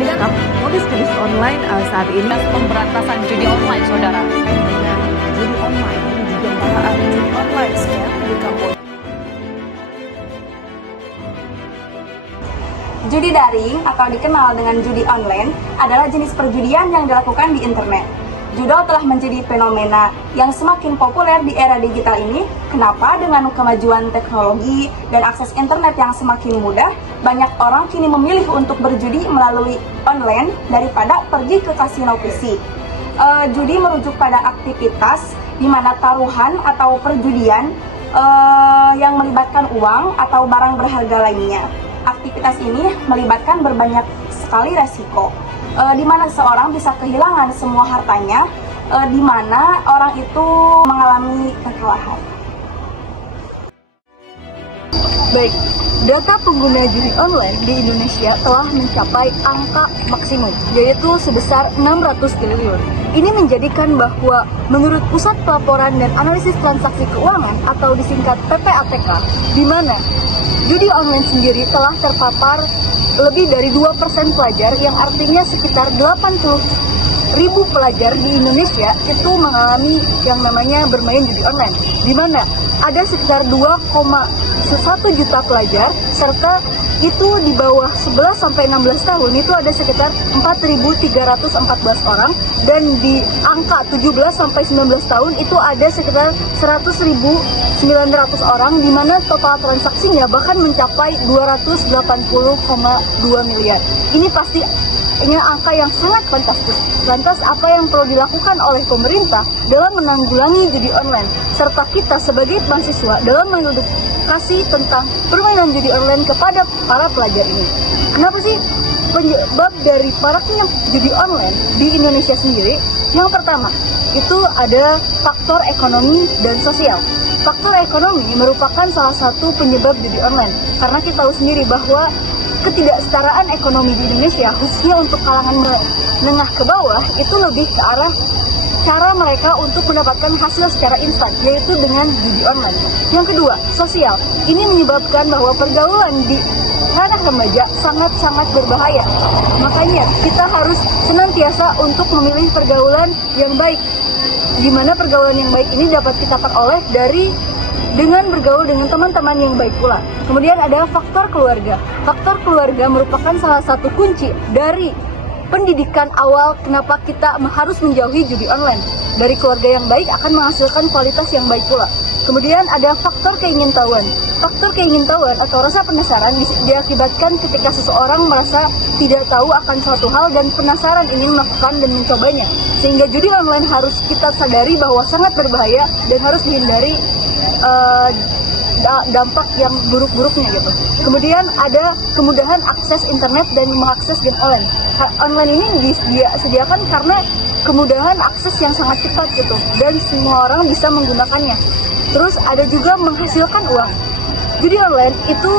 meningkat modus judi online saat ini. Pemberantasan judi online, saudara. Judi online ini juga merupakan judi online scam di Kamboja. Judi daring atau dikenal dengan judi online adalah jenis perjudian yang dilakukan di internet. Judo telah menjadi fenomena yang semakin populer di era digital ini. Kenapa? Dengan kemajuan teknologi dan akses internet yang semakin mudah, banyak orang kini memilih untuk berjudi melalui online daripada pergi ke kasino fisik. Judi merujuk pada aktivitas di mana taruhan atau perjudian yang melibatkan uang atau barang berharga lainnya. Aktivitas ini melibatkan berbanyak sekali resiko, di mana seorang bisa kehilangan semua hartanya, di mana orang itu mengalami kekalahan. Baik, data pengguna judi online di Indonesia telah mencapai angka maksimum, yaitu sebesar 600 triliun. Ini menjadikan bahwa menurut Pusat Pelaporan dan Analisis Transaksi Keuangan atau disingkat PPATK, di mana judi online sendiri telah terpapar lebih dari 2% pelajar, yang artinya sekitar 80.000 pelajar di Indonesia itu mengalami yang namanya bermain judi online, di mana ada sekitar 2,1 juta pelajar, serta itu di bawah 11-16 tahun itu ada sekitar 4.314 orang, dan di angka 17-19 tahun itu ada sekitar 100.900 orang, di mana total transaksinya bahkan mencapai 280,2 miliar. Ini pasti angka yang sangat fantastis. Lantas apa yang perlu dilakukan oleh pemerintah dalam menanggulangi judi online, serta kita sebagai mahasiswa dalam mengedukasi tentang permainan judi online kepada para pelajar ini? Kenapa sih penyebab dari maraknya judi online di Indonesia sendiri? Yang pertama, itu ada faktor ekonomi dan sosial. Faktor ekonomi merupakan salah satu penyebab judi online, karena kita tahu sendiri bahwa ketidaksetaraan ekonomi di Indonesia, khususnya untuk kalangan menengah ke bawah, itu lebih ke arah cara mereka untuk mendapatkan hasil secara instan, yaitu dengan judi online. Yang kedua, sosial. Ini menyebabkan bahwa pergaulan di ranah remaja sangat-sangat berbahaya. Makanya kita harus senantiasa untuk memilih pergaulan yang baik, di mana pergaulan yang baik ini dapat kita peroleh dengan bergaul dengan teman-teman yang baik pula. Kemudian ada faktor keluarga. Faktor keluarga merupakan salah satu kunci dari pendidikan awal kenapa kita harus menjauhi judi online. Dari keluarga yang baik akan menghasilkan kualitas yang baik pula. Kemudian ada faktor keingintahuan. Faktor keingintahuan atau rasa penasaran diakibatkan ketika seseorang merasa tidak tahu akan suatu hal dan penasaran ingin melakukan dan mencobanya. Sehingga judi online harus kita sadari bahwa sangat berbahaya dan harus dihindari dampak yang buruk-buruknya gitu. Kemudian ada kemudahan akses internet dan mengakses game online. Online ini disediakan karena kemudahan akses yang sangat cepat gitu, dan semua orang bisa menggunakannya. Terus ada juga menghasilkan uang. Judi online itu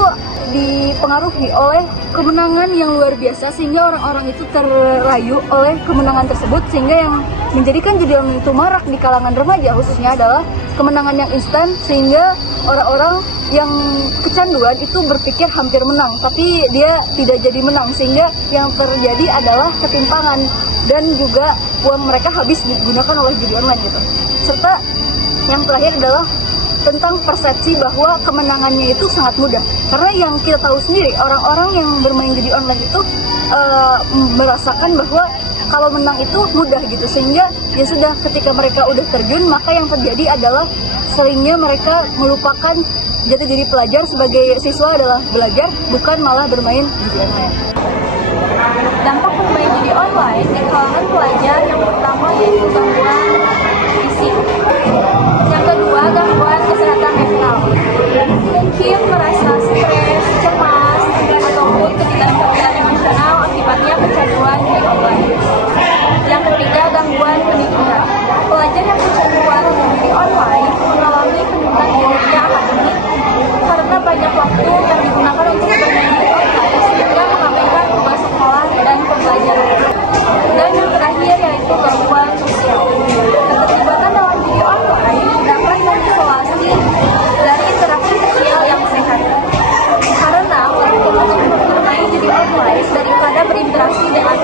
dipengaruhi oleh kemenangan yang luar biasa, sehingga orang-orang itu terayu oleh kemenangan tersebut, sehingga yang menjadikan judi online itu marak di kalangan remaja khususnya adalah kemenangan yang instan, sehingga orang-orang yang kecanduan itu berpikir hampir menang, tapi dia tidak jadi menang, sehingga yang terjadi adalah ketimpangan dan juga uang mereka habis digunakan oleh judi online gitu. Serta yang terakhir adalah tentang persepsi bahwa kemenangannya itu sangat mudah. Karena yang kita tahu sendiri, orang-orang yang bermain judi online itu merasakan bahwa kalau menang itu mudah gitu, sehingga ya sudah, ketika mereka udah terjun, maka yang terjadi adalah seringnya mereka melupakan jati diri pelajar sebagai siswa adalah belajar, bukan malah bermain judi online. Dampak bermain judi online di kalangan pelajar yang pertama yaitu gangguan fisik. Yang kedua, gangguan kesehatan mental. Mungkin merasa stres, cemas, ataupun ketidakstabilan emosional akibatnya kecanduan judi online. Yang ketiga, gangguan pendidikan. Pelajar yang kecanduan judi online mengalami penurunan kinerja akademik karena banyak waktu yang digunakan untuk bermain judi online, sehingga mengabaikan tugas sekolah dan pembelajaran. Dan yang terakhir yaitu gangguan sosial. Keterlibatan dalam judi online dapat mengisolasi dari interaksi sosial yang sehat. Karena untuk bermain judi online daripada berinteraksi dengan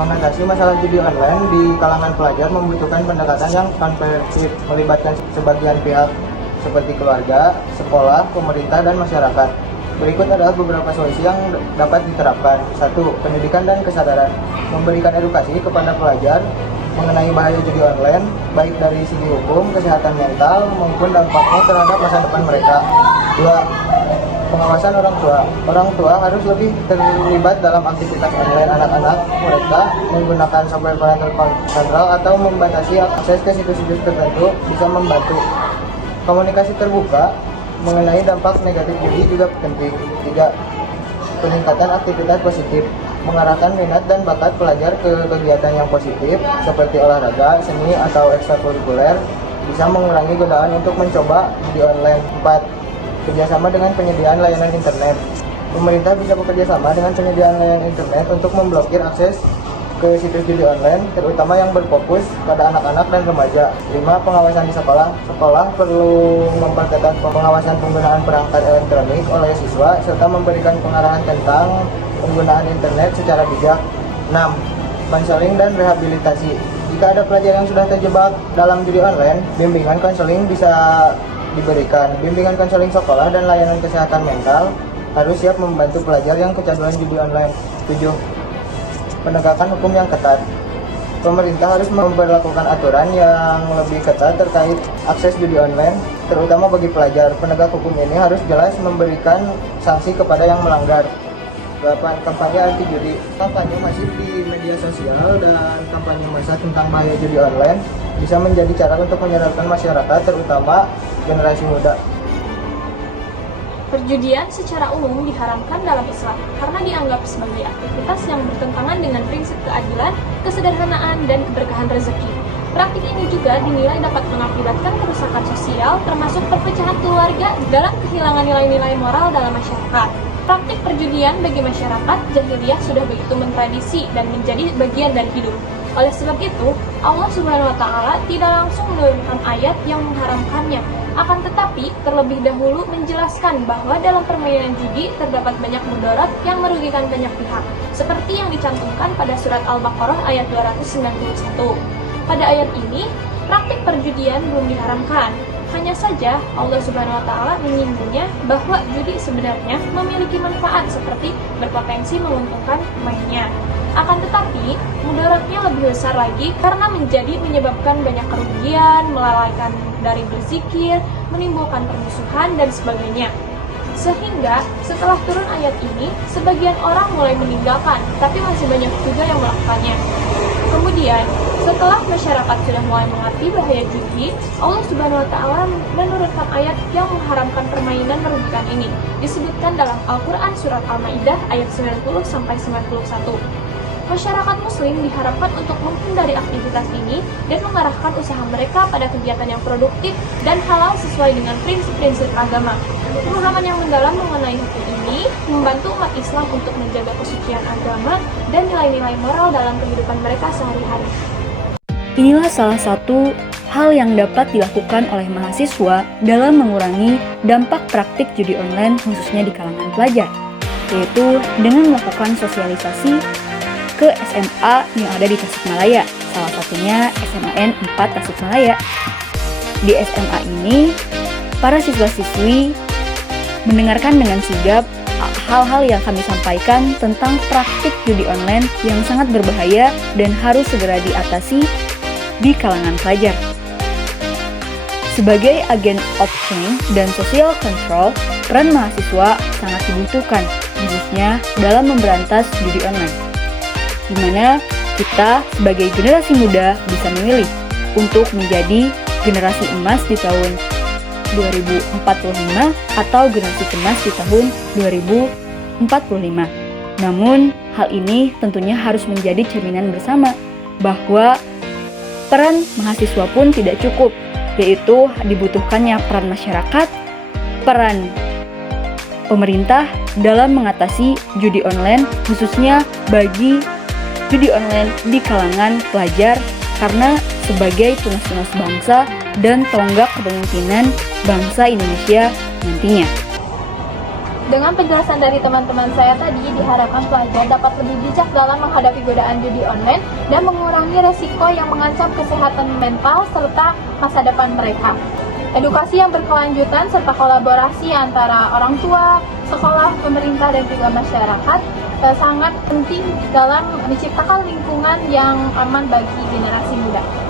Mengatasi masalah judi online di kalangan pelajar membutuhkan pendekatan yang komprehensif, melibatkan sebagian pihak seperti keluarga, sekolah, pemerintah, dan masyarakat. Berikut adalah beberapa solusi yang dapat diterapkan. 1. Pendidikan dan kesadaran. Memberikan edukasi kepada pelajar mengenai bahaya judi online, baik dari segi hukum, kesehatan mental, maupun dampaknya terhadap masa depan mereka. 2. Pengawasan orang tua. Orang tua harus lebih terlibat dalam aktivitas online anak-anak mereka, menggunakan software parental control atau membatasi akses ke situs-situs tertentu bisa membantu. Komunikasi terbuka mengenai dampak negatif judi juga penting. 3. Peningkatan aktivitas positif. Mengarahkan minat dan bakat pelajar ke kegiatan yang positif seperti olahraga, seni, atau ekstrakurikuler bisa mengurangi godaan untuk mencoba judi online. 4. Kerjasama dengan penyediaan layanan internet. Pemerintah bisa bekerja sama dengan penyediaan layanan internet untuk memblokir akses ke situs judi online, terutama yang berfokus pada anak-anak dan remaja. 5. Pengawasan di sekolah. Sekolah perlu memperketat pengawasan penggunaan perangkat elektronik oleh siswa, serta memberikan pengarahan tentang penggunaan internet secara bijak. 6. Konseling dan rehabilitasi. Jika ada pelajar yang sudah terjebak dalam judi online, bimbingan konseling bisa diberikan. Bimbingan konseling sekolah dan layanan kesehatan mental harus siap membantu pelajar yang kecanduan judi online. 7. Penegakan hukum yang ketat. Pemerintah harus memberlakukan aturan yang lebih ketat terkait akses judi online, terutama bagi pelajar. Penegak hukum ini harus jelas memberikan sanksi kepada yang melanggar. 8. Kampanye anti judi. Kampanye masif di media sosial dan kampanye massa tentang bahaya judi online bisa menjadi cara untuk menyadarkan masyarakat, terutama generasi muda. Perjudian secara umum diharamkan dalam Islam karena dianggap sebagai aktivitas yang bertentangan dengan prinsip keadilan, kesederhanaan, dan keberkahan rezeki. Praktik ini juga dinilai dapat mengakibatkan kerusakan sosial, termasuk perpecahan keluarga dalam kehilangan nilai-nilai moral dalam masyarakat. Praktik perjudian bagi masyarakat jahiliyah sudah begitu mentradisi dan menjadi bagian dari hidup. Oleh sebab itu, Allah Subhanahu wa Ta'ala tidak langsung menurunkan ayat yang mengharamkannya. Akan tetapi, terlebih dahulu menjelaskan bahwa dalam permainan judi terdapat banyak mudarat yang merugikan banyak pihak, seperti yang dicantumkan pada surat Al-Baqarah ayat 291. Pada ayat ini, praktik perjudian belum diharamkan. Hanya saja Allah Subhanahu wa Ta'ala menyinggungnya bahwa judi sebenarnya memiliki manfaat seperti berpotensi menguntungkan pemainnya. Akan tetapi, mudaratnya lebih besar lagi karena menyebabkan banyak kerugian, melalaikan dari berzikir, menimbulkan permusuhan, dan sebagainya. Sehingga, setelah turun ayat ini, sebagian orang mulai meninggalkan, tapi masih banyak juga yang melakukannya. Kemudian, setelah masyarakat sudah mulai mengerti bahaya judi, Allah Subhanahu wa Ta'ala menurunkan ayat yang mengharamkan permainan merugikan ini. Disebutkan dalam Al-Quran Surat Al-Ma'idah ayat 90-91. Masyarakat muslim diharapkan untuk menghindari aktivitas ini dan mengarahkan usaha mereka pada kegiatan yang produktif dan halal sesuai dengan prinsip-prinsip agama. Pemahaman yang mendalam mengenai hukum ini membantu umat Islam untuk menjaga kesucian agama dan nilai-nilai moral dalam kehidupan mereka sehari-hari. Inilah salah satu hal yang dapat dilakukan oleh mahasiswa dalam mengurangi dampak praktik judi online khususnya di kalangan pelajar, yaitu dengan melakukan sosialisasi ke SMA yang ada di Tasikmalaya, salah satunya SMAN 4 Tasikmalaya. Di SMA ini, para siswa-siswi mendengarkan dengan sigap hal-hal yang kami sampaikan tentang praktik judi online yang sangat berbahaya dan harus segera diatasi di kalangan pelajar. Sebagai agen of change dan social control, peran mahasiswa sangat dibutuhkan, khususnya dalam memberantas judi online, di mana kita sebagai generasi muda bisa memilih untuk menjadi generasi emas di tahun 2045 atau generasi emas di tahun 2045. Namun, hal ini tentunya harus menjadi cerminan bersama bahwa peran mahasiswa pun tidak cukup, yaitu dibutuhkannya peran masyarakat, peran pemerintah dalam mengatasi judi online, khususnya bagi judi online di kalangan pelajar, karena sebagai tunas-tunas bangsa dan tonggak kepemimpinan bangsa Indonesia nantinya. Dengan penjelasan dari teman-teman saya tadi, diharapkan pelajar dapat lebih bijak dalam menghadapi godaan judi online dan mengurangi resiko yang mengancam kesehatan mental serta masa depan mereka. Edukasi yang berkelanjutan serta kolaborasi antara orang tua, sekolah, pemerintah, dan juga masyarakat sangat penting dalam menciptakan lingkungan yang aman bagi generasi muda.